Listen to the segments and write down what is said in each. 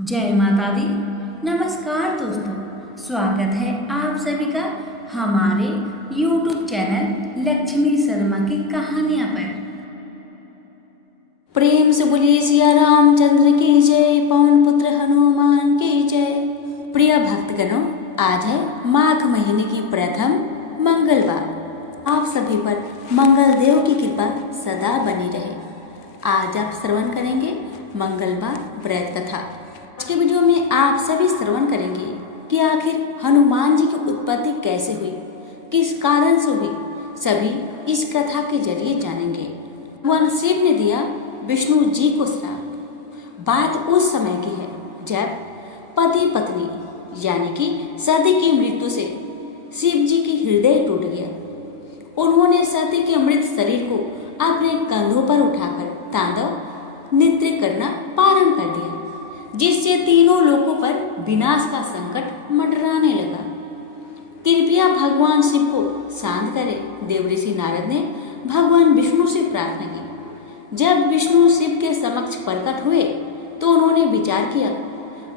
जय माता दी। नमस्कार दोस्तों, स्वागत है आप सभी का हमारे YouTube चैनल लक्ष्मी शर्मा की कहानियां पर। प्रेम से बोलिए सिया रामचंद्र की जय, पवन पुत्र हनुमान की जय। प्रिय भक्तगणों, आज है माघ महीने की प्रथम मंगलवार। आप सभी पर मंगल देव की कृपा सदा बनी रहे। आज आप श्रवण करेंगे मंगलवार व्रत कथा। आज के वीडियो में आप सभी श्रवण करेंगे कि आखिर हनुमान जी की उत्पत्ति कैसे हुई, किस कारण से हुई, सभी इस कथा के जरिए जानेंगे। भगवान शिव ने दिया विष्णु जी को श्राप। बात उस समय की है जब पति पत्नी यानी कि सती की मृत्यु से शिव जी की हृदय टूट गया। उन्होंने सती के मृत शरीर को अपने कंधों पर उठाकर तांडव नृत्य करना प्रारंभ कर दिया, जिससे तीनों लोगों पर विनाश का संकट मंडराने लगा। कृपया भगवान शिव को शांत करें। देवऋषि नारद ने भगवान विष्णु से प्रार्थना की। जब विष्णु शिव के समक्ष प्रकट हुए तो उन्होंने विचार किया,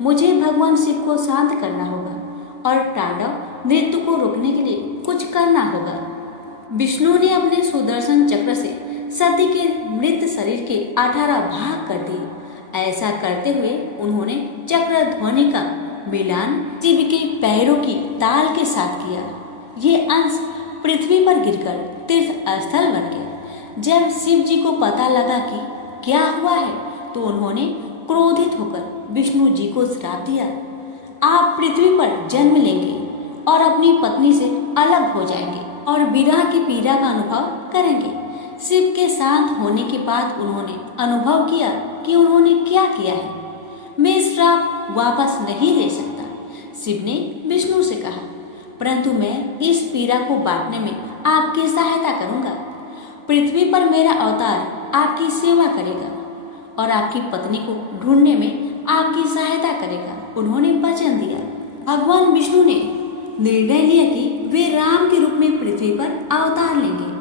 मुझे भगवान शिव को शांत करना होगा और तांडव नृत्य को रोकने के लिए कुछ करना होगा। विष्णु ने अपने सुदर्शन चक्र से सती के मृत शरीर के 18 भाग कर दिए। ऐसा करते हुए उन्होंने चक्र ध्वनि का मिलान शिव के पैरों की ताल के साथ किया। ये अंश पृथ्वी पर गिरकर तीर्थ स्थल बन गया। जब शिव जी को पता लगा कि क्या हुआ है तो उन्होंने क्रोधित होकर विष्णु जी को श्राप दिया, आप पृथ्वी पर जन्म लेंगे और अपनी पत्नी से अलग हो जाएंगे और विरह की पीड़ा का अनुभव करेंगे। शिव के शांत होने के बाद उन्होंने अनुभव किया कि उन्होंने क्या किया है। मैं श्राप वापस नहीं ले सकता। शिव ने विष्णु से कहा, परंतु मैं इस पीड़ा को बांटने में आपकी सहायता करूंगा। पृथ्वी पर मेरा अवतार आपकी सेवा करेगा और आपकी पत्नी को ढूंढने में आपकी सहायता करेगा। उन्होंने वचन दिया। भगवान विष्णु ने निर्णय लिया कि वे राम के रूप में पृथ्वी पर अवतार लेंगे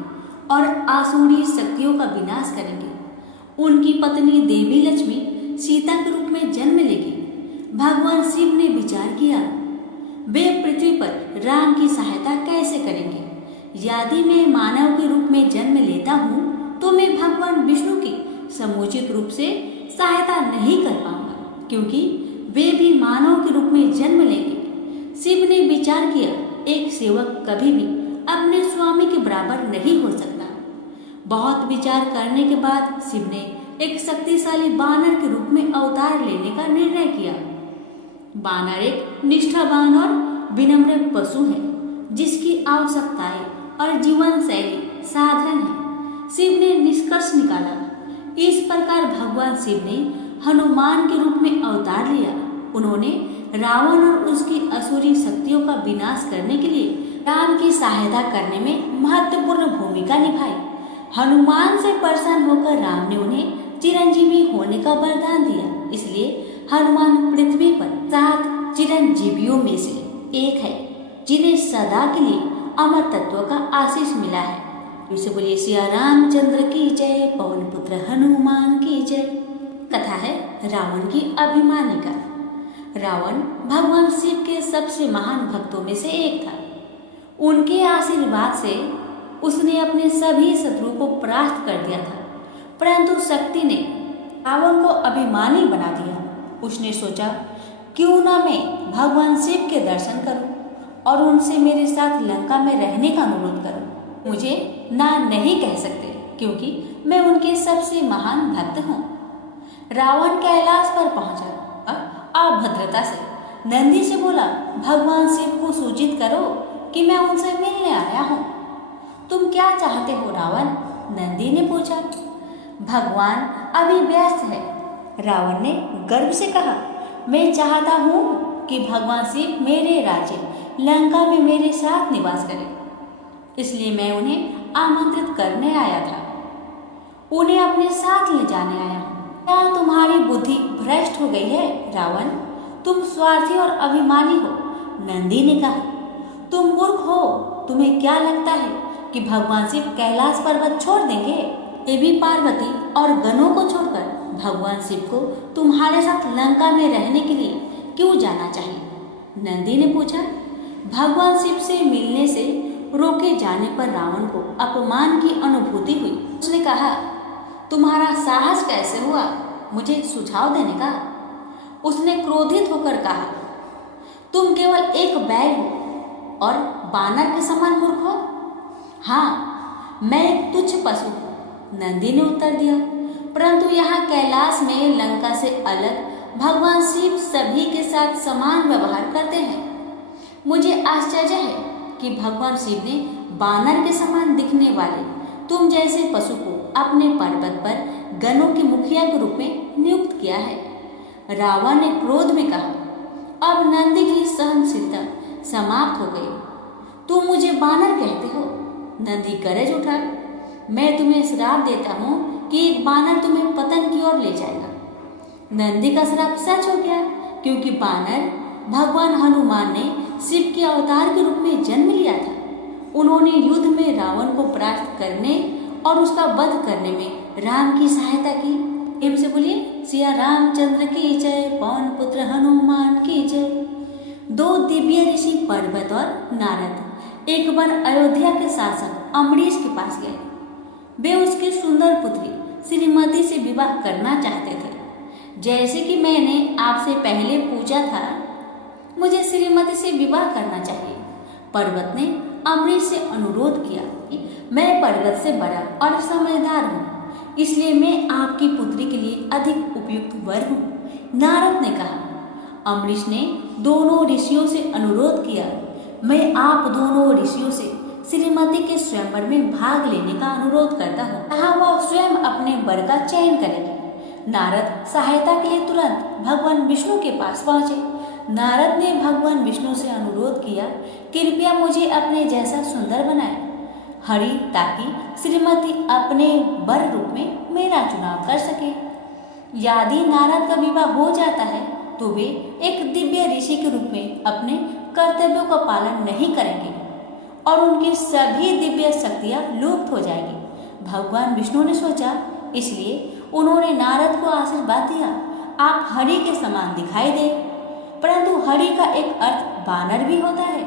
और आसुरी शक्तियों का विनाश करेंगे। उनकी पत्नी देवी लक्ष्मी सीता के रूप में जन्म लेगी। भगवान शिव ने विचार किया, वे पृथ्वी पर राम की सहायता कैसे करेंगे। यदि मैं मानव के रूप में जन्म लेता हूँ तो मैं भगवान विष्णु की समुचित रूप से सहायता नहीं कर पाऊंगा, क्योंकि वे भी मानव के रूप में जन्म लेंगे। शिव ने विचार किया, एक सेवक कभी भी अपने स्वामी के बराबर नहीं हो सकता। बहुत विचार करने के बाद शिव ने एक शक्तिशाली बानर के रूप में अवतार लेने का निर्णय किया। बानर एक निष्ठावान और विनम्र पशु है, जिसकी आवश्यकताएं और जीवन शैली साधारण है। शिव ने निष्कर्ष निकाला। इस प्रकार भगवान शिव ने हनुमान के रूप में अवतार लिया। उन्होंने रावण और उसकी असुरी शक्तियों का विनाश करने के लिए राम की सहायता करने में महत्वपूर्ण भूमिका निभाई। हनुमान से प्रसन्न होकर राम ने उन्हें चिरंजीवी होने का वरदान दिया। इसलिए हनुमान पृथ्वी पर 7 चिरंजीवियों में से एक है, जिन्हें सदा के लिए अमर तत्व का आशीष मिला है। इसे बोलिए सिया रामचंद्र की जय, पवन पुत्र हनुमान की जय। कथा है रावण की अभिमानी का। रावण भगवान शिव के सबसे महान भक्तों में से एक था। उनके आशीर्वाद से उसने अपने सभी शत्रुओं को परास्त कर दिया था, परंतु शक्ति ने रावण को अभिमानी बना दिया। उसने सोचा, क्यों ना मैं भगवान शिव के दर्शन करूं और उनसे मेरे साथ लंका में रहने का अनुरोध करूं। मुझे ना नहीं कह सकते, क्योंकि मैं उनके सबसे महान भक्त हूँ। रावण कैलाश पर पहुंचा। अभद्रता से नंदी से बोला, भगवान शिव को सूचित करो कि मैं उनसे मिलने आया हूँ। तुम क्या चाहते हो रावण? नंदी ने पूछा। भगवान अभी व्यस्त है, रावण ने गर्व से कहा। मैं चाहता हूँ कि भगवान शिव मेरे राज्य लंका में मेरे साथ निवास करें, इसलिए मैं उन्हें आमंत्रित करने आया था। उन्हें अपने साथ ले जाने आया हूँ। क्या तुम्हारी बुद्धि भ्रष्ट हो गई है रावण? तुम स्वार्थी और अभिमानी हो। नंदी ने कहा, तुम मूर्ख हो। तुम्हें क्या लगता है कि भगवान शिव कैलाश पर्वत छोड़ देंगे? देवी पार्वती और गणों को छोड़कर भगवान शिव को तुम्हारे साथ लंका में रहने के लिए क्यों जाना चाहिए? नंदी ने पूछा। भगवान शिव से मिलने से रोके जाने पर रावण को अपमान की अनुभूति हुई। उसने कहा, तुम्हारा साहस कैसे हुआ मुझे सुझाव देने का? उसने क्रोधित होकर कहा, तुम केवल एक बैल हो और बानर के समान मूर्ख हो। हाँ, मैं एक तुच्छ पशु हूँ, नंदी ने उत्तर दिया। परंतु यहाँ कैलाश में लंका से अलग भगवान शिव सभी के साथ समान व्यवहार करते हैं। मुझे आश्चर्य है कि भगवान शिव ने बानर के समान दिखने वाले तुम जैसे पशु को अपने पर्वत पर गणों के मुखिया के रूप में नियुक्त किया है। रावण ने क्रोध में कहा। अब नंदी की सहनशीलता समाप्त हो गई। तुम मुझे बानर कहते हो? नंदी गरज उठा। मैं तुम्हें श्राप देता हूँ कि एक बानर तुम्हें पतन की ओर ले जाएगा। नंदी का श्राप सच हो गया, क्योंकि बानर भगवान हनुमान ने शिव के अवतार के रूप में जन्म लिया था। उन्होंने युद्ध में रावण को परास्त करने और उसका वध करने में राम की सहायता की। प्रेम से बोलिए सिया रामचंद्र की जय, पवन पुत्र हनुमान की जय। दो दिव्य ऋषि पर्वत और नारद एक बार अयोध्या के शासक अम्बरीश के पास गए। वे उसकी सुंदर पुत्री श्रीमती से विवाह करना चाहते थे। जैसे कि मैंने आपसे पहले पूछा था, मुझे श्रीमती से विवाह करना चाहिए। पर्वत ने अम्बरीश से अनुरोध किया। मैं पर्वत से बड़ा और समझदार हूँ, इसलिए मैं आपकी पुत्री के लिए अधिक उपयुक्त वर हूँ। नारद ने कहा। अम्बरीश ने दोनों ऋषियों से अनुरोध किया। मैं आप दोनों ऋषियों से श्रीमती के स्वयंवर में भाग लेने का अनुरोध करता हूँ। कहा वह स्वयं अपने वर का चयन करेगी। नारद सहायता के लिए तुरंत भगवान विष्णु के पास पहुंचे। नारद ने भगवान विष्णु से अनुरोध किया, कृपया मुझे अपने जैसा सुंदर बनाए हरि, ताकि श्रीमती अपने वर रूप में मेरा चुनाव कर सके। यदि नारद का विवाह हो जाता है तो वे एक दिव्य ऋषि के रूप में अपने कर्तव्यों का पालन नहीं करेंगे और उनकी सभी दिव्य शक्तियां लुप्त हो जाएगी। भगवान विष्णु ने सोचा, इसलिए उन्होंने नारद को आशीर्वाद दिया, आप हरि के समान दिखाई दे। परंतु हरि का एक अर्थ बानर भी होता है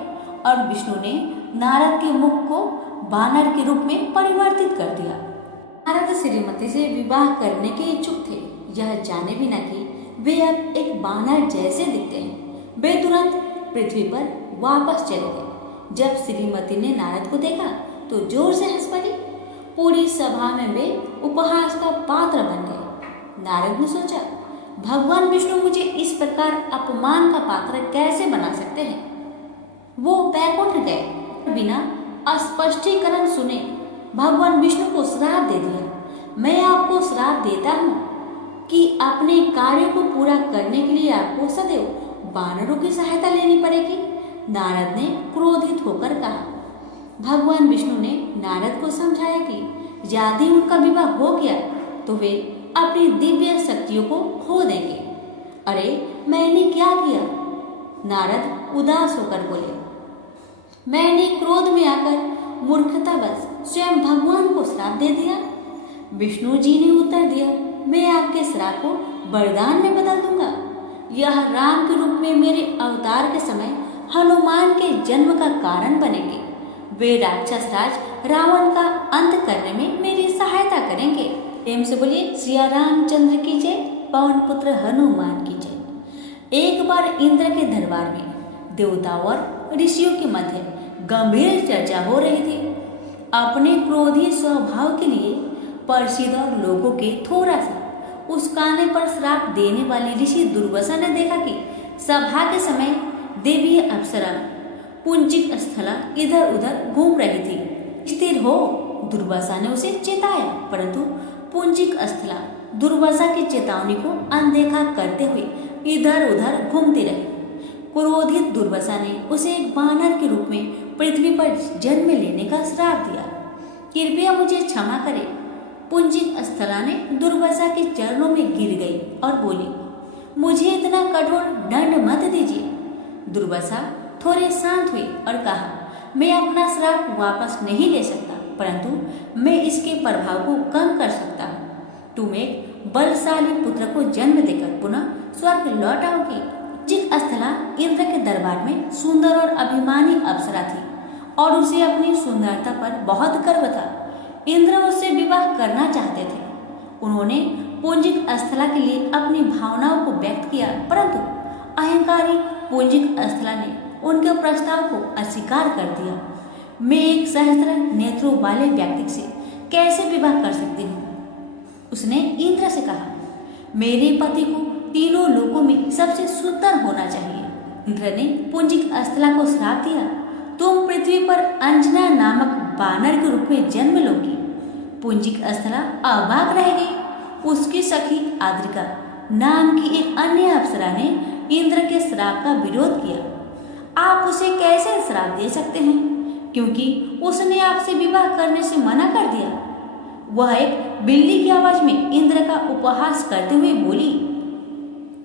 और विष्णु ने नारद के मुख को बानर के रूप में परिवर्तित कर दिया। नारद श्रीमती से विवाह करने के इच्छुक थे, यह जाने बिना कि वे अब एक बानर जैसे दिखते हैं। वे तुरंत पृथ्वी पर वापस चले गए। जब श्रीमती ने नारद को देखा तो जोर से हंस पड़ी। पूरी सभा में वे उपहास का पात्र बन गए। नारद ने सोचा, भगवान विष्णु मुझे इस प्रकार अपमान का पात्र कैसे बना सकते हैं। वो बैकुंठ गए, बिना स्पष्टीकरण सुने भगवान विष्णु को श्राप दे दिया। मैं आपको श्राप देता हूँ कि अपने कार्य को पूरा करने के लिए आपको सदैव बानरों की सहायता लेनी पड़ेगी। नारद ने क्रोधित होकर कहा। भगवान विष्णु ने नारद को समझाया कि यदि उनका विवाह हो गया तो वे अपनी दिव्य शक्तियों को खो देंगे। अरे मैंने क्या किया? नारद उदास होकर बोले, मैंने क्रोध में आकर मूर्खतावश स्वयं भगवान को श्राप दे दिया। विष्णु जी ने उत्तर दिया, मैं आपके श्राप को वरदान में बदल दूंगा। यह राम के रूप में मेरे अवतार के समय हनुमान के जन्म का कारण बनेंगे। वे राक्षस राज रावण का अंत करने में मेरी सहायता करेंगे। प्रेम से बोलिए सिया रामचंद्र की जय, पवन पुत्र हनुमान की जय। एक बार इंद्र के दरबार में देवताओं और ऋषियों के मध्य गंभीर चर्चा हो रही थी। अपने क्रोधी स्वभाव के लिए प्रसिद्ध और लोगों के थोड़ा सा उस्काने पर श्राप देने वाले ऋषि दुर्वासा ने देखा कि सभा के समय देवी अप्सरा पुंजिक स्थला इधर उधर घूम रही थी। स्थिर हो, दुर्वासा ने उसे चेताया, परंतु पुंजिक स्थला दुर्वासा की चेतावनी को अनदेखा करते हुए इधर उधर घूमती रही। क्रोधित दुर्वासा ने उसे एक बानर के रूप में पृथ्वी पर जन्म लेने का श्राप दिया। कृपया मुझे क्षमा करें। पुंजिक स्थला ने दुर्वासा के चरणों में गिर गई और बोली, मुझे इतना कठोर दंड मत दीजिए। दुर्वासा थोड़े शांत हुए और कहा, मैं अपना श्राप वापस नहीं ले सकता, परंतु मैं इसके प्रभाव को कम कर सकता हूँ। तुम एक बलशाली पुत्र को जन्म देकर पुनः स्वर्ग लौट आओगी। चित्रस्थला इंद्र के दरबार में सुंदर और अभिमानी अप्सरा थी और उसे अपनी सुंदरता पर बहुत गर्व था। इंद्र उससे विवाह करना चाहते थे। उन्होंने पुंजिक स्थला के लिए अपनी भावनाओं को व्यक्त किया, परंतु अहंकारी पुंजिक स्थला ने उनके प्रस्ताव को अस्वीकार कर दिया। मैं एक सहस्त्र नेत्रों वाले व्यक्ति से कैसे विवाह कर सकती हूँ? उसने इंद्र से कहा। मेरे पति को तीनों लोकों में सबसे सुंदर होना चाहिए। इंद्र ने पुंजिक स्थला को श्राप दिया, तुम पृथ्वी पर अंजना नामक बानर के रूप में जन्म लोगी। पुंजिक स्थला अबाक रह गई। उसकी सखी आद्रिका नाम की एक अन्य अप्सरा ने इंद्र के श्राप का विरोध किया। आप उसे कैसे श्राप दे सकते हैं, क्योंकि उसने आपसे विवाह करने से मना कर दिया। वह एक बिल्ली की आवाज में इंद्र का उपहास करते हुए बोली,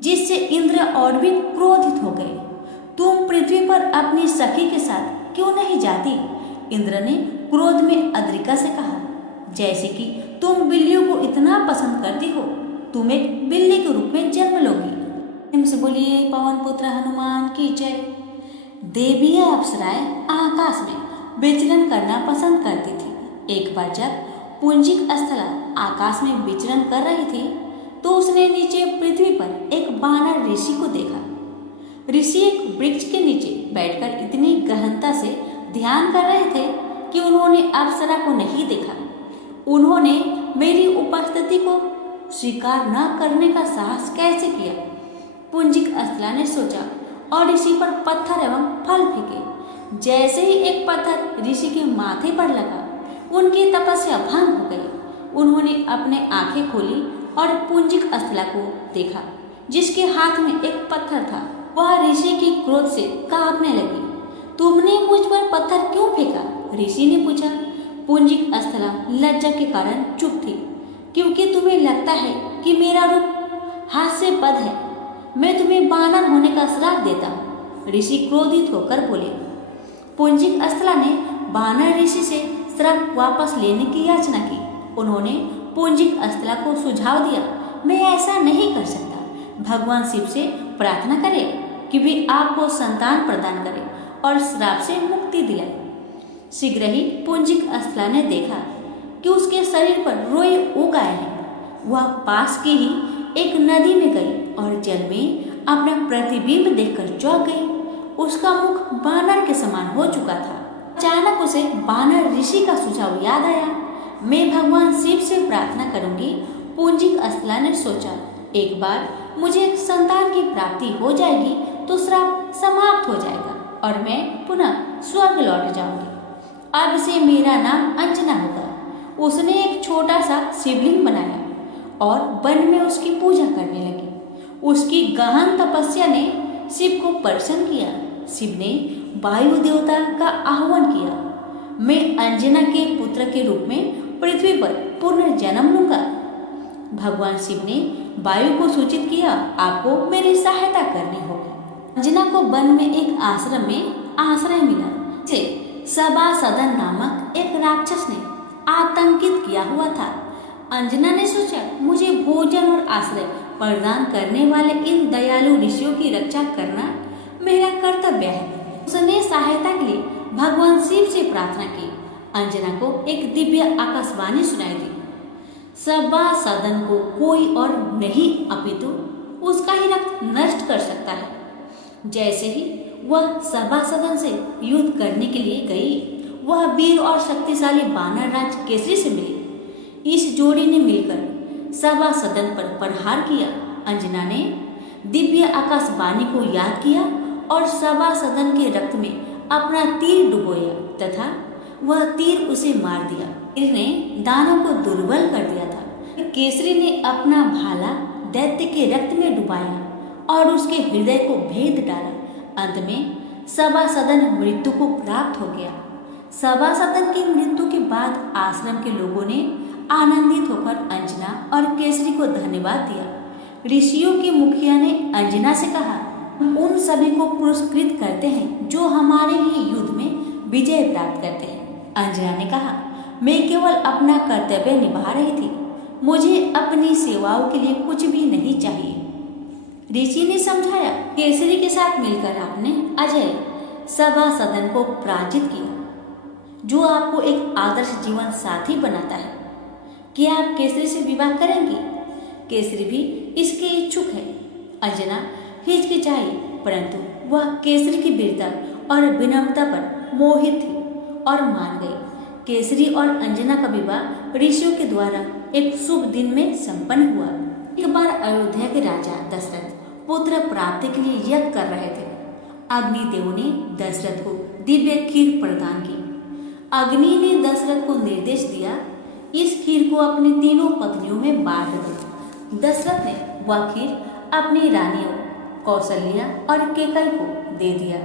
जिससे इंद्र और भी क्रोधित हो गए। तुम पृथ्वी पर अपनी सखी के साथ क्यों नहीं जाती? इंद्र ने क्रोध में अद्रिका से कहा, जैसे कि तुम बिल्लियों को इतना पसंद करती हो, तुम एक बिल्ली के रूप में जन्म लोगी। से बोलिए पवन पुत्र हनुमान की जय। देवीय अप्सराएं आकाश में विचरण करना पसंद करती थी। एक बार जब पुंजिक स्थला आकाश में विचरण कर रही थी तो उसने नीचे पृथ्वी पर एक बानर ऋषि को देखा। ऋषि एक वृक्ष के नीचे बैठकर इतनी गहनता से ध्यान कर रहे थे कि उन्होंने अप्सरा को नहीं देखा। उन्होंने मेरी उपस्थिति को स्वीकार न करने का साहस कैसे किया? पुंजिक स्थला ने सोचा और ऋषि पर पत्थर एवं फल फेंके। जैसे ही एक पत्थर ऋषि के माथे पर लगा, उनकी तपस्या भंग हो गई। उन्होंने अपने आंखें खोली और पुंजिक स्थला को देखा, जिसके हाथ में एक पत्थर था। वह ऋषि की क्रोध से कांपने लगी। तुमने मुझ पर पत्थर क्यों फेंका? ऋषि ने पूछा। पुंजिक स्थला लज्जा के कारण चुप थी, क्योंकि तुम्हें लगता है कि मेरा रूप हास्यपद है। मैं तुम्हें बानर होने का श्राप देता हूँ। ऋषि क्रोधित होकर बोले। पुंजिक स्थला ने बानर ऋषि से श्राप वापस लेने की याचना की। उन्होंने पुंजिक स्थला को सुझाव दिया, मैं ऐसा नहीं कर सकता। भगवान शिव से प्रार्थना करें कि वे आपको संतान प्रदान करें और श्राप से मुक्ति दिलाए। शीघ्र ही पुंजिक स्थला ने देखा कि उसके शरीर पर रोए उग आए हैं। वह पास की ही एक नदी में गई और जल में अपना प्रतिबिंब देखकर चौंक गई। उसका मुख बानर के समान हो चुका था। अचानक उसे बानर ऋषि का सुझाव याद आया। मैं भगवान शिव से प्रार्थना करूंगी। पुंजिक स्थला ने सोचा, एक बार मुझे संतान की प्राप्ति हो जाएगी तो श्राप समाप्त हो जाएगा और मैं पुनः स्वर्ग लौट जाऊंगी। अब से मेरा नाम अंजना होगा। उसने एक छोटा सा शिवलिंग बनाया और वन में उसकी पूजा करने लगी। उसकी गहन तपस्या ने शिव को प्रसन्न किया। शिव ने वायु देवता का आह्वान किया, मैं अंजना के पुत्र के रूप में पृथ्वी पर पुनर्जन्म लूंगा। भगवान शिव ने वायु को सूचित किया, आपको मेरी सहायता करनी होगी। अंजना को वन में एक आश्रम में आश्रय मिला। सभासदन नामक एक राक्षस ने आतंकित किया हुआ था। अंजना ने सोचा, मुझे भोजन और आश्रय प्रदान करने वाले इन दयालु ऋषियों की रक्षा करना मेरा कर्तव्य है। उसने सहायता के लिए भगवान शिव से प्रार्थना की। अंजना को एक दिव्य आकाशवाणी सुनाई दी, सभासदन को कोई और नहीं अपितु उसका ही रक्त नष्ट कर सकता है। जैसे ही वह सभासदन से युद्ध करने के लिए गई, वह वीर और शक्तिशाली बानर राज केसरी से मिली। इस जोड़ी ने मिलकर सभासदन पर प्रहार किया। अंजना ने दिव्य आकाशवाणी को याद किया और सभासदन के रक्त में अपना तीर डुबोया तथा वह तीर उसे मार दिया। तीर ने दानव को दुर्बल कर दिया था। केसरी ने अपना भाला दैत्य के रक्त में डुबाया और उसके हृदय को भेद डाला। अंत में सभासदन मृत्यु को प्राप्त हो गया। सभासदन की मृत्यु के बाद आश्रम के लोगों ने आनंदित होकर अंजना और केसरी को धन्यवाद दिया। ऋषियों के मुखिया ने अंजना से कहा, उन सभी को पुरस्कृत करते हैं जो हमारे ही युद्ध में विजय प्राप्त करते हैं। अंजना ने कहा, मैं केवल अपना कर्तव्य निभा रही थी। मुझे अपनी सेवाओं के लिए कुछ भी नहीं चाहिए। ऋषि ने समझाया, केसरी के साथ मिलकर आपने अजय सभा सदन को पराजित किया, जो आपको एक आदर्श जीवन साथी बनाता है। क्या आप केसरी से विवाह करेंगी? केसरी भी इसके इच्छुक है। अंजना हिचकिचाई, परंतु वह केसरी की वीरता और विनम्रता पर मोहित थी और मान गई। केसरी और अंजना का विवाह ऋषियों के द्वारा एक शुभ दिन में संपन्न हुआ। एक बार अयोध्या के राजा दशरथ पुत्र प्राप्ति के लिए यज्ञ कर रहे थे। अग्निदेव ने दशरथ को दिव्य खीर प्रदान की। अग्नि ने दशरथ को निर्देश दिया, इस खीर को अपनी तीनों पत्नियों में बांट दो। दशरथ ने वह खीर अपनी रानियों कौशल्या और केकई को दे दिया।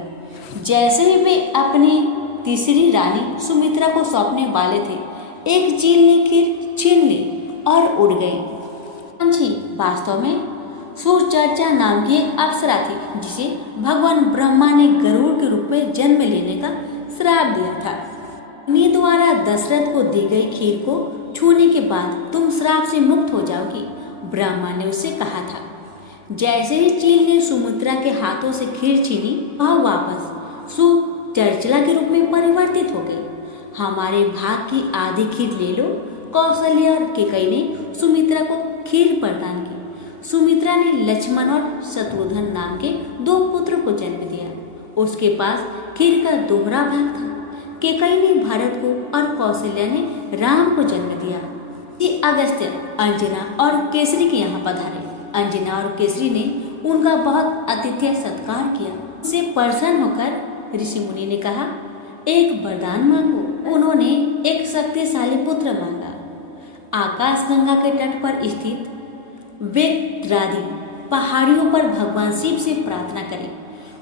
जैसे ही वे अपनी तीसरी रानी सुमित्रा को सौंपने वाले थे, एक चील ने खीर छीन ली और उड़ गई। पंछी वास्तव में सुचर्चा नाम की एक अप्सरा थी, जिसे भगवान ब्रह्मा ने गरुड़ के रूप में जन्म लेने का श्राप दिया था। अग्नि द्वारा दशरथ को दी गई खीर को छूने के बाद तुम श्राप से मुक्त हो जाओगी, ब्रह्मा ने उससे कहा था। जैसे ही चील ने सुमित्रा के हाथों से खीर छीनी, वह वापस सुचर्चला के रूप में परिवर्तित हो गई। हमारे भाग की आधी खीर ले लो। कौशल्या और केकई ने सुमित्रा को खीर प्रदान की। सुमित्रा ने लक्ष्मण और शत्रुघ्न नाम के 2 पुत्र को जन्म दिया। उसके पास खीर का दोहरा भाग था। केकई ने भरत को और कौशल्या ने राम को जन्म दिया। अगस्त्य अंजना और केसरी के यहाँ पधारे। अंजना और केसरी ने उनका बहुत आतिथ्य सत्कार किया। उससे प्रसन्न होकर ऋषि मुनि ने कहा, एक वरदान मांगो। उन्होंने एक शक्तिशाली पुत्र मांगा। आकाश गंगा के तट पर स्थित वेत्रादि पहाड़ियों पर भगवान शिव से प्रार्थना करी।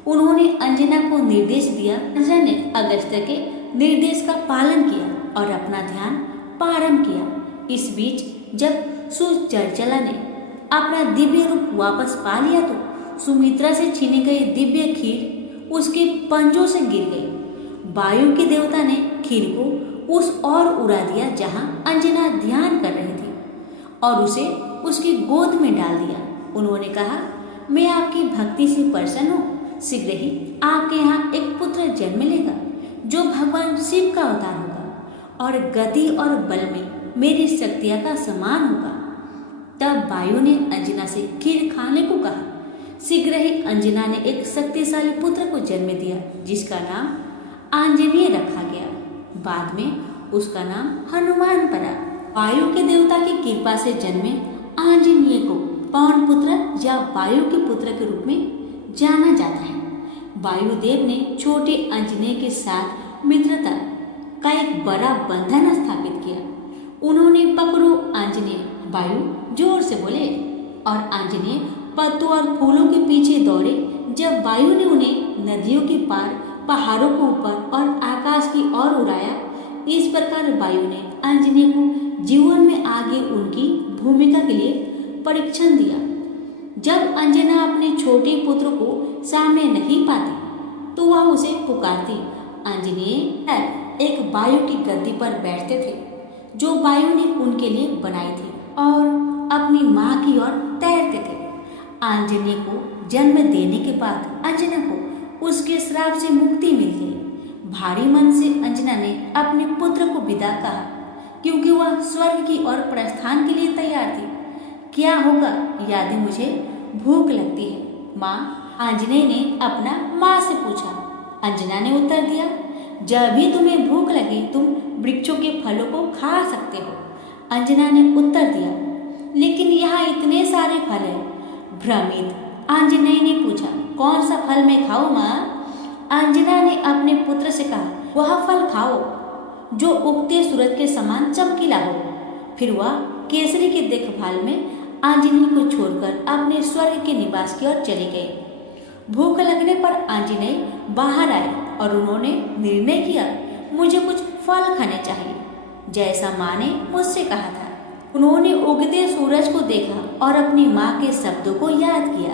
उन्होंने अंजना को निर्देश दिया। अंजना ने अगस्त्य के निर्देश का पालन किया और अपना ध्यान प्रारंभ किया। इस बीच जब सुचर्चला ने अपना दिव्य रूप वापस पा लिया तो सुमित्रा से छीनी गई दिव्य खीर उसके पंजों से गिर गई। वायु के देवता ने खीर को उस ओर उड़ा दिया जहां अंजना ध्यान कर रही थी और उसे उसकी गोद में डाल दिया। उन्होंने कहा, मैं आपकी भक्ति से प्रसन्न हूँ। शीघ्र ही आपके यहाँ एक पुत्र जन्म लेगा जो भगवान शिव का अवतार होगा और गति और बल में मेरी शक्तियाँ का समान होगा। तब वायु ने अंजना से खीर खाने को कहा। शीघ्र ही अंजना ने एक शक्तिशाली पुत्र को जन्म दिया, जिसका नाम आंजनेय रखा गया। बाद में उसका नाम हनुमान पड़ा। वायु के देवता की कृपा से जन्मे आंजनेय को पवन पुत्र या वायु के पुत्र के रूप में जाना जाता है। वायुदेव ने छोटे आंजनेय के साथ मित्रता का एक बड़ा बंधन स्थापित किया। उन्होंने पकड़ो आंजनेय वायु जोर से बोले और आंजनेय पत्तों और फूलों के पीछे दौड़े। जब वायु ने उन्हें नदियों के पार, पहाड़ों को ऊपर और आकाश की ओर उड़ाया, इस प्रकार वायु ने आंजनेय को जीवन में आगे उनकी भूमिका के लिए परीक्षण दिया। जब अंजना अपने छोटे पुत्र को सामने नहीं पाती तो वह उसे पुकारती। आंजनेय एक वायु की गद्दी पर बैठते थे जो वायु ने उनके लिए बनाई थी और अपनी माँ की ओर तैरते थे। आंजनेय को जन्म देने के बाद अंजना को उसके श्राप से मुक्ति मिल गई। भारी मन से अंजना ने अपने पुत्र को विदा कहा, क्योंकि वह स्वर्ग की ओर प्रस्थान के लिए तैयार थी। क्या होगा यदि मुझे भूख लगती है? माँ, आंजनेय ने अपना माँ से पूछा। अंजना ने उत्तर दिया, जब भी तुम्हें भूख लगे तुम वृक्षों के फलों को खा सकते हो। अंजना ने उत्तर दिया, लेकिन यहाँ इतने सारे फल हैं। भ्रमित आंजनेय ने पूछा, कौन सा फल मैं खाऊं माँ? अंजना ने अपने पुत्र से कहा, वह फल खाओ जो उगते सूरज के समान चमकीला हो। फिर वह केसरी की देखभाल में आंजनेय को छोड़कर अपने स्वर्ग के निवास की ओर चले गए। भूख लगने पर आंजनेय बाहर आए और उन्होंने निर्णय किया, मुझे कुछ फल खाने चाहिए, जैसा माँ ने मुझसे कहा था। उन्होंने उगते सूरज को देखा और अपनी माँ के शब्दों को याद किया।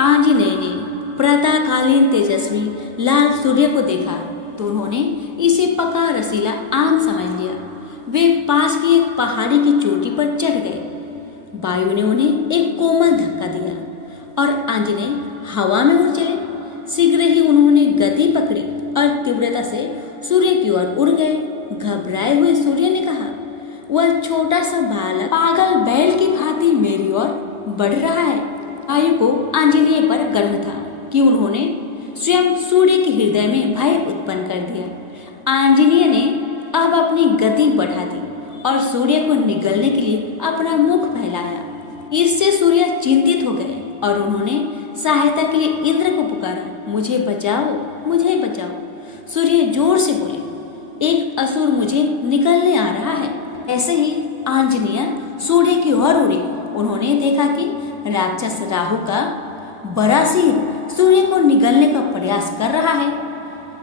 आंजनेय ने प्रातःकालीन तेजस्वी लाल सूर्य को देखा तो उन्होंने इसे पका रसीला आम समझ लिया। वे पास की एक पहाड़ी की चोटी पर चढ़ गए वायु ने उन्हें एक कोमल धक्का दिया और आंजनेय हवा में उड़ चले। शीघ्र ही उन्होंने गति पकड़ी और तीव्रता से सूर्य की ओर उड़ गए। घबराए हुए सूर्य ने कहा, वह छोटा सा बालक पागल बैल की भांति मेरी ओर बढ़ रहा है। वायु को आंजनेय पर गर्व था कि उन्होंने स्वयं सूर्य के हृदय में भय उत्पन्न कर दिया। आंजनेय ने अब अपनी गति बढ़ा दी और सूर्य को निगलने के लिए अपना मुख फैलाया। इससे सूर्य चिंतित हो गए और उन्होंने सहायता के लिए इंद्र को पुकारा, मुझे बचाओ, मुझे बचाओ। सूर्य जोर से बोले, एक असुर मुझे निगलने आ रहा है। ऐसे ही आंजनेय सूर्य की ओर उड़े। उन्होंने देखा कि राक्षस राहु का बड़ा सिर सूर्य को निगलने का प्रयास कर रहा है।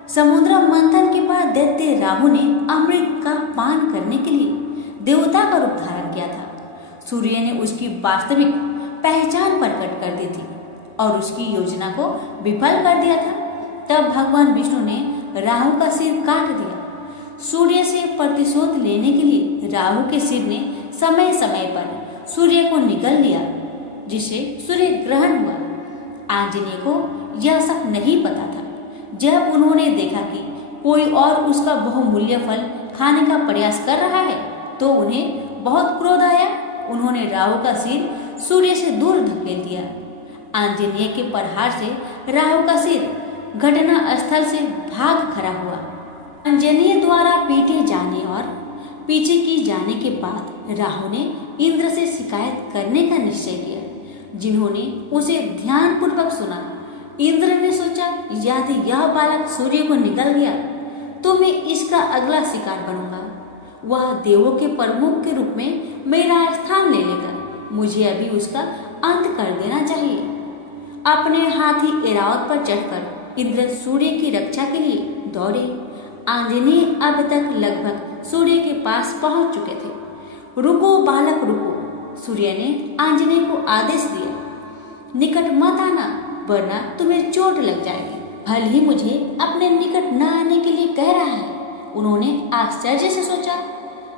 समुद्र मंथन के बाद दैत्य राहु ने अमृत का पान करने के लिए देवता का रूप धारण किया था। सूर्य ने उसकी वास्तविक पहचान प्रकट कर दी थी और उसकी योजना को विफल कर दिया था। तब भगवान विष्णु ने राहु का सिर काट दिया। सूर्य से प्रतिशोध लेने के लिए राहु के सिर ने समय समय पर सूर्य को निगल लिया, जिससे सूर्य ग्रहण हुआ। आंजनेय को यह सब नहीं पता था। जब उन्होंने देखा कि कोई और उसका बहुमूल्य फल खाने का प्रयास कर रहा है तो उन्हें बहुत क्रोध आया। उन्होंने राहु का सिर सूर्य से दूर धकेल दिया। आंजनेय के प्रहार से राहु का सिर घटना स्थल से भाग खड़ा हुआ। आंजनेय द्वारा पीटे जाने और पीछे की जाने के बाद राहु ने इंद्र से शिकायत करने का निश्चय किया, जिन्होंने उसे ध्यानपूर्वक सुना। इंद्र ने सोचा, यदि यह बालक सूर्य को निगल गया तो मैं इसका अगला शिकार बनूंगा। वह देवों के प्रमुख के रूप में मेरा स्थान ले लेगा। मुझे अभी उसका अंत कर देना चाहिए। अपने हाथी ऐरावत पर चढ़कर इंद्र सूर्य की रक्षा के लिए दौड़े। आंजनेय अब तक लगभग सूर्य के पास पहुंच चुके थे। रुको बालक रुको, सूर्य ने आंजनेय को आदेश दिया। निकट मत आना, वरना तुम्हें चोट लग जाएगी। भल ही मुझे अपने निकट न आने के लिए कह रहा है। उन्होंने आश्चर्य से सोचा,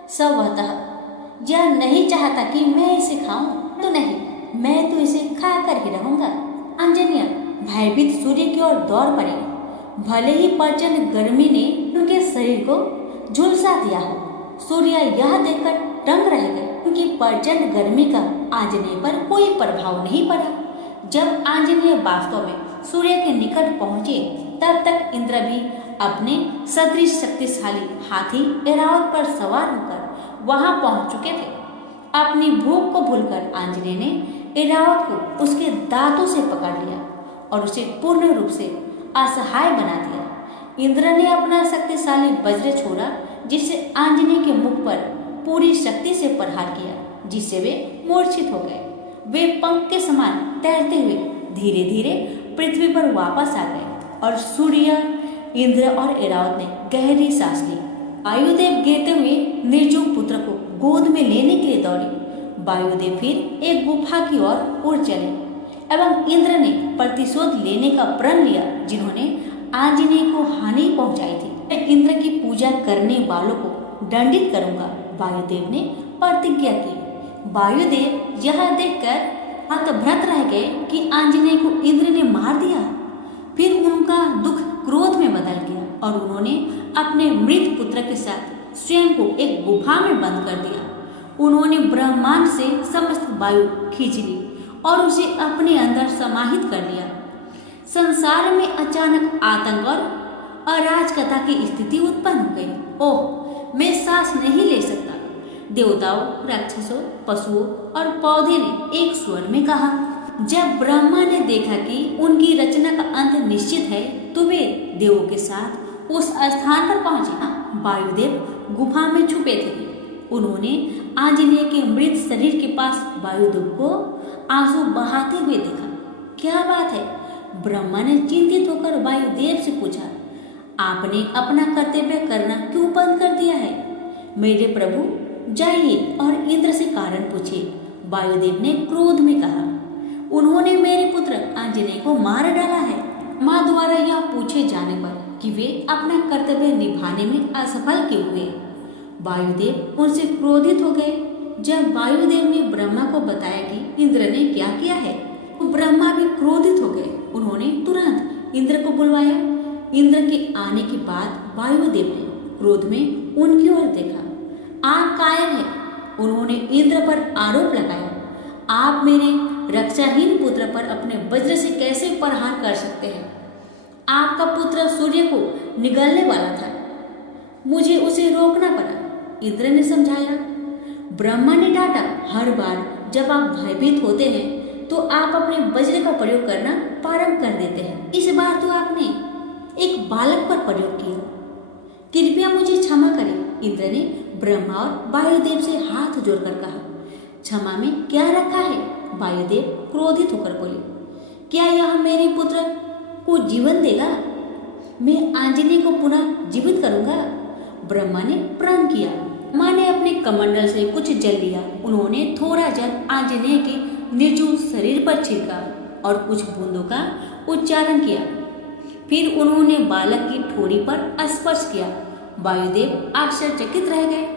संभवतः यह नहीं चाहता कि मैं इसे खाऊं। तो नहीं, मैं तो इसे खाकर ही रहूंगा। आंजनेय भयभीत सूर्य की ओर दौड़ पड़े। भले ही प्रचंड गर्मी ने उनके शरीर को झुलसा दिया हो, सूर्य यह देखकर दंग रह गए। उनकी प्रचंड गर्मी का आंजनेय पर कोई प्रभाव नहीं पड़ा। जब आंजनेय वास्तव में सूर्य के निकट पहुंचे, तब तक इंद्र भी अपने सदृश शक्तिशाली हाथी ऐरावत पर सवार होकर वहां पहुंच चुके थे। अपनी भूख को भूलकर आंजनेय ने ऐरावत को उसके दांतों से पकड़ लिया और उसे पूर्ण रूप से असहाय बना दिया। इंद्र ने अपना शक्तिशाली वज्र छोड़ा, जिससे आंजनेय के मुख पर पूरी शक्ति से प्रहार किया, जिससे वे मूर्छित हो गए। वे पंख के समान तैरते हुए धीरे धीरे पृथ्वी पर वापस आ गए और सूर्य, इंद्र और ऐरावत ने गहरी सांस ली। वायुदेव गिरते हुए निर्जीव पुत्र को गोद में लेने के लिए दौड़े। वायुदेव फिर एक गुफा की ओर उड़ चले एवं इंद्र ने प्रतिशोध लेने का प्रण लिया, जिन्होंने आंजनेय को हानि पहुंचाई थी। मैं इंद्र की पूजा करने वालों को दंडित करूंगा, वायुदेव ने प्रतिज्ञा की। वायुदेव यह देखकर हतभ्रत रह गए कि आंजनेय को इंद्र ने मार दिया। फिर उनका दुख क्रोध में बदल गया और उन्होंने अपने मृत पुत्र के साथ स्वयं को एक गुफा में बंद कर दिया। उन्होंने ब्रह्मांड से समस्त वायु खींच ली और उसे अपने अंदर समाहित कर लिया। संसार में अचानक आतंक और अराजकता की स्थिति उत्पन्न हो गई। ओह, मैं सांस नहीं ले सकता। देवताओं, राक्षसों, पशुओं और पौधे ने एक स्वर में कहा। जब ब्रह्मा ने देखा कि उनकी रचना का अंत निश्चित है, तो वे देवों के साथ उस स्थान पर पहुंचे। वायुदेव गुफा में छुपे थे। उन्होंने आंजनेय के मृत शरीर के पास वायुदेव को आंसू बहाते हुए देखा। क्या बात है? ब्रह्मा ने चिंतित होकर वायुदेव से पूछा, आपने अपना कर्तव्य करना क्यों बंद कर दिया है? मेरे प्रभु, जाइए और इंद्र से कारण पूछिए, वायुदेव ने क्रोध में कहा। उन्होंने मेरे पुत्र आंजनेय को मार डाला है। माँ द्वारा यह पूछे जाने पर कि वे अपना कर्तव्य निभाने में असफल क्यों हुए, वायुदेव उनसे क्रोधित हो गए। जब वायुदेव ने ब्रह्मा को बताया कि इंद्र ने क्या किया है तो ब्रह्मा भी क्रोधित हो गए। उन्होंने तुरंत इंद्र को बुलवाया। इंद्र के आने के बाद वायुदेव ने क्रोध में उनकी ओर देखा। आप कायर हैं। उन्होंने इंद्र पर आरोप लगाया, आप मेरे रक्षाहीन पुत्र पर अपने वज्र से कैसे प्रहार कर सकते हैं? आपका पुत्र सूर्य को निगलने वाला था, मुझे उसे रोकना पड़ा। इंद्र ने समझाया। ब्रह्मा ने डांटा, हर बार जब आप भयभीत होते हैं तो आप अपने वज्र का प्रयोग करना प्रारंभ कर देते हैं। इस बार तो आपने एक बालक पर प्रयोग किया, कृपया मुझे क्षमा करें। इंद्र ने ब्रह्मा और वायुदेव से हाथ जोड़कर कहा। क्षमा में क्या रखा है? वायुदेव क्रोधित होकर बोले, क्या यह मेरे पुत्र को जीवन देगा? मैं आंजनेय को पुनः जीवित करूंगा। ब्रह्मा ने प्रण किया। माँ ने अपने कमंडल से कुछ जल लिया। उन्होंने थोड़ा जल आंजनेय के निर्जीव शरीर पर छिड़का और कुछ बूंदों का उच्चारण किया। फिर उन्होंने बालक की ठोड़ी पर स्पर्श किया। वायुदेव आश्चर्यचकित रह गए।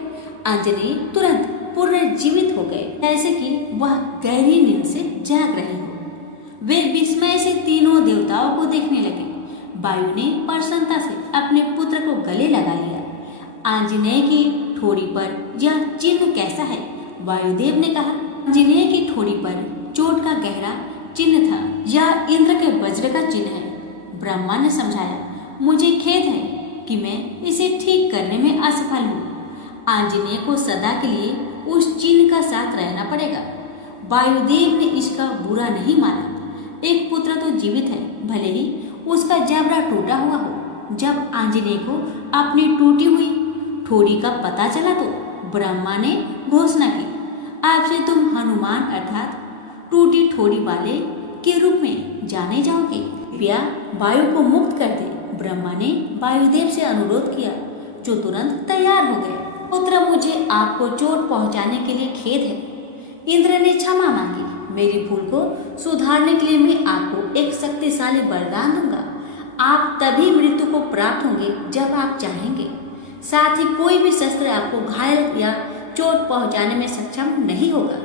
आंजनेय तुरंत पुनर्जीवित हो गए, ऐसे कि वह गहरी नींद से जाग रहे हो। वे विस्मय से तीनों देवताओं को देखने लगे। वायु ने प्रसन्नता से अपने पुत्र को गले लगा लिया। आंजनेय की ठोड़ी पर यह चिन्ह कैसा है? वायुदेव ने कहा। आंजनेय की ठोड़ी पर चोट का गहरा चिन्ह था। यह इंद्र के वज्र का चिन्ह है। ब्रह्मा ने समझाया, मुझे खेद है कि मैं इसे ठीक करने में असफल हूँ। आंजनेय को सदा के लिए उस चिन्ह का साथ रहना पड़ेगा। वायुदेव ने इसका बुरा नहीं माना। एक पुत्र तो जीवित है, भले ही उसका जबड़ा टूटा हुआ हो। जब आंजनेय को अपनी टूटी हुई ठोड़ी का पता चला तो ब्रह्मा ने घोषणा की, आपसे तुम हनुमान अर्थात टूटी ठोड़ी वाले के रूप में जाने जाओगे। कृपया वायु को मुक्त कर दे। ब्रह्मा ने वायुदेव से अनुरोध किया, जो तुरंत तैयार हो गए। पुत्र, मुझे आपको चोट पहुंचाने के लिए खेद है। इंद्र ने क्षमा मांगी। मेरी भूल को सुधारने के लिए मैं आपको एक शक्तिशाली वरदान दूंगा। आप तभी मृत्यु को प्राप्त होंगे जब आप चाहेंगे। साथ ही कोई भी शस्त्र आपको घायल या चोट पहुंचाने में सक्षम नहीं होगा।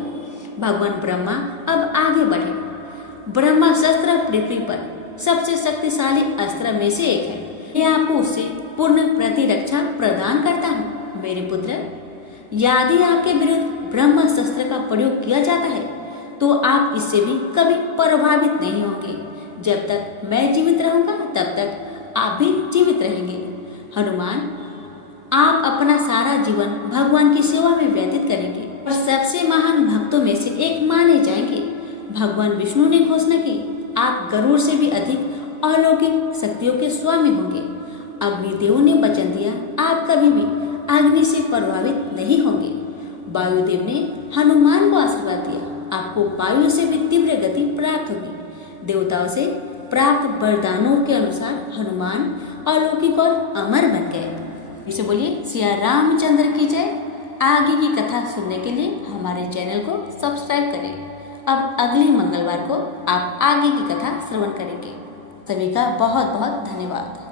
भगवान ब्रह्मा अब आगे बढ़े। ब्रह्मास्त्र पृथ्वी पर सबसे शक्तिशाली अस्त्र में से एक है। मैं आपको उससे पूर्ण प्रतिरक्षा प्रदान करता हूँ। मेरे पुत्र, यदि आपके विरुद्ध ब्रह्मास्त्र का प्रयोग किया जाता है तो आप इससे भी कभी प्रभावित नहीं होंगे। जब तक मैं जीवित रहूंगा तब तक आप भी जीवित रहेंगे। हनुमान, आप अपना सारा जीवन भगवान की सेवा में व्यतीत करेंगे और सबसे महान भक्तों में से एक माने जाएंगे। भगवान विष्णु ने घोषणा की, आप गरुड़ से भी अधिक अलौकिक शक्तियों के स्वामी होंगे। अग्निदेव ने वचन दिया, आप कभी भी अग्नि से प्रभावित नहीं होंगे। वायुदेव ने हनुमान को आशीर्वाद दिया, आपको वायु से भी तीव्र गति प्राप्त होगी। देवताओं से प्राप्त वरदानों के अनुसार हनुमान अलौकिक और अमर बन गए। इसे बोलिए सिया रामचंद्र की जय। आगे की कथा सुनने के लिए हमारे चैनल को सब्सक्राइब करें। अब अगले मंगलवार को आप आगे की कथा श्रवण करेंगे। सभी का बहुत बहुत धन्यवाद।